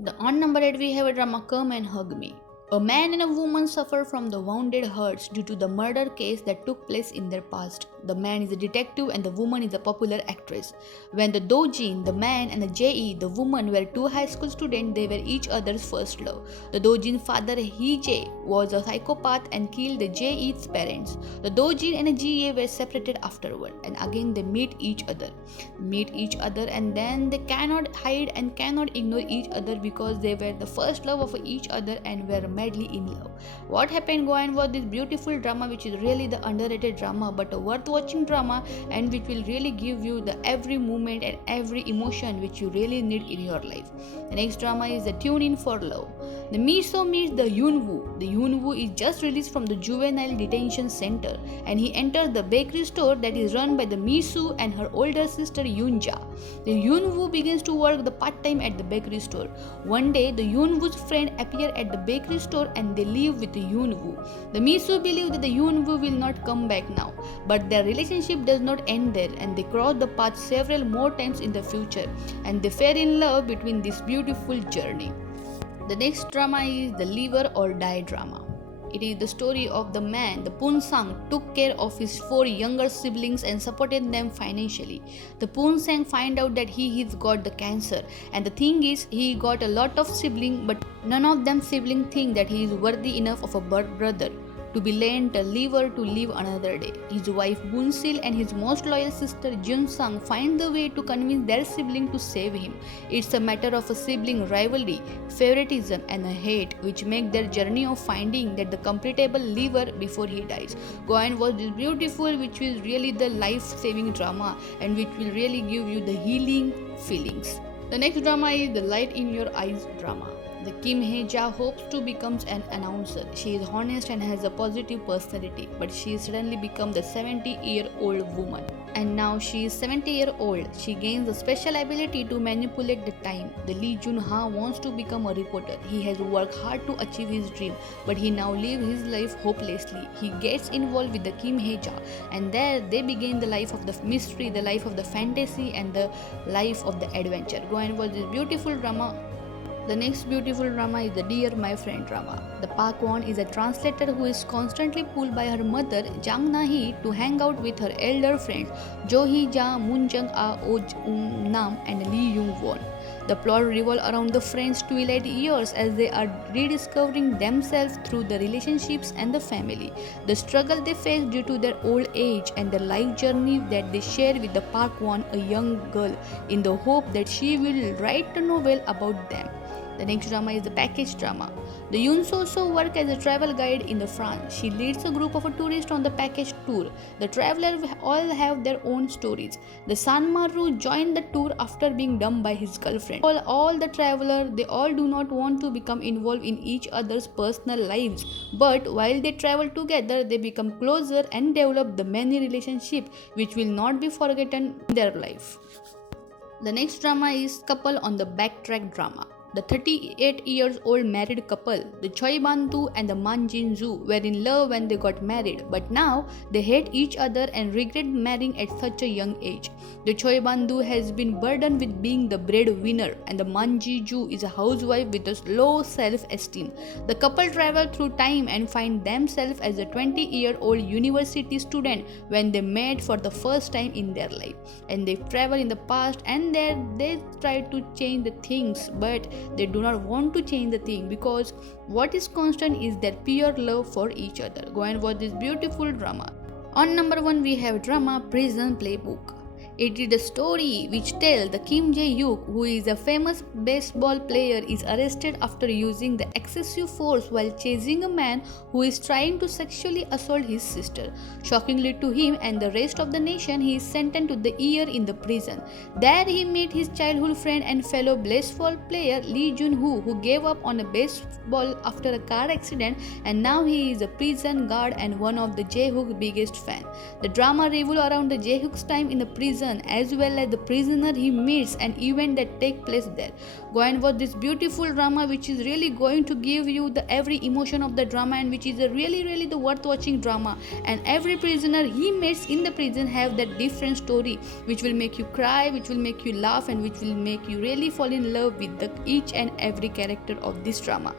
The on number 8 we have a drama Come and Hug Me. A man and a woman suffer from the wounded hearts due to the murder case that took place in their past. The man is a detective and the woman is a popular actress. When the Dojin, the man, and the Je, the woman, were two high school students, they were each other's first love. The Dojin father Hee-jae was a psychopath and killed the Je-e's parents. The Dojin and the Ji-ye were separated afterward, and again they meet each other, and then they cannot hide and cannot ignore each other because they were the first love of each other and were madly in love. What happened going was this beautiful drama, which is really the underrated drama but a worth watching drama, and which will really give you the every moment and every emotion which you really need in your life. The next drama is the Tune In for Love. The Miso meets the Yoonwoo. The Yoonwoo is just released from the juvenile detention center, and he enters the bakery store that is run by the Miso and her older sister Yoonja. The Yoonwoo begins to work the part-time at the bakery store. One day, the Yoonwoo's friend appear at the bakery store and they leave with the Yoonwoo. The Miso believe that the Yoonwoo will not come back now, but their relationship does not end there, and they cross the path several more times in the future, and they fall in love between this beautiful journey. The next drama is the Live or Die drama. It is the story of the man, the Poon Sang, took care of his four younger siblings and supported them financially. The Poon Sang find out that he has got the cancer, and the thing is, he got a lot of siblings, but none of them siblings think that he is worthy enough of a brother to be lent a liver to live another day. His wife Bunsil and his most loyal sister Jun Sang find the way to convince their sibling to save him. It's a matter of a sibling rivalry, favoritism, and a hate which make their journey of finding that the completable liver before he dies. Goan was this beautiful, which is really the life-saving drama and which will really give you the healing feelings. The next drama is the Light in Your Eyes drama. The Kim Hye-ja hopes to become an announcer. She is honest and has a positive personality, but she suddenly becomes the 70-year-old woman. And now she is 70-year-old. She gains a special ability to manipulate the time. The Lee Jun-ha wants to become a reporter. He has worked hard to achieve his dream, but he now lives his life hopelessly. He gets involved with the Kim Hye-ja, and there they begin the life of the mystery, the life of the fantasy, and the life of the adventure. Go and watch this beautiful drama. The next beautiful drama is the Dear My Friend drama. The Park Won is a translator who is constantly pulled by her mother Jang Na-hee to hang out with her elder friends Jo Hee-ja, Moon Jung-ah, Oh Jung-nam, and Lee Young-won. The plot revolves around the friends' twilight years as they are rediscovering themselves through the relationships and the family, the struggle they face due to their old age, and the life journey that they share with the Park Won, a young girl, in the hope that she will write a novel about them. The next drama is the package drama. The Yoon So works as a travel guide in the France. She leads a group of tourists on the package tour. The travelers all have their own stories. The San Maru joined the tour after being dumped by his girlfriend. All the travelers, they all do not want to become involved in each other's personal lives. But while they travel together, they become closer and develop the many relationships which will not be forgotten in their life. The next drama is Couple on the Backtrack drama. The 38 years old married couple, the Choi Ban-doo and the Man Jin-joo, were in love when they got married, but now they hate each other and regret marrying at such a young age. The Choi Ban-doo has been burdened with being the breadwinner, and the Man Ji-joo is a housewife with a low self-esteem. The couple travel through time and find themselves as a 20-year-old university student when they met for the first time in their life. And they travel in the past, and there they try to change the things, but they do not want to change the thing because what is constant is their pure love for each other. Go and watch this beautiful drama. On number 1 we have drama Prison Playbook. It is the story which tells the Kim Jae-hyuk, who is a famous baseball player, is arrested after using the excessive force while chasing a man who is trying to sexually assault his sister. Shockingly to him and the rest of the nation, he is sentenced to the year in the prison. There he meets his childhood friend and fellow baseball player Lee Jun-ho, who gave up on a baseball after a car accident, and now he is a prison guard and one of the Jae-hyuk's biggest fans. The drama revolves around the Jae-hyuk's time in the prison prison, as well as the prisoner he meets and event that take place there. Go and watch this beautiful drama, which is really going to give you the every emotion of the drama, and which is a really the worth watching drama. And every prisoner he meets in the prison have that different story, which will make you cry, which will make you laugh, and which will make you really fall in love with the each and every character of this drama.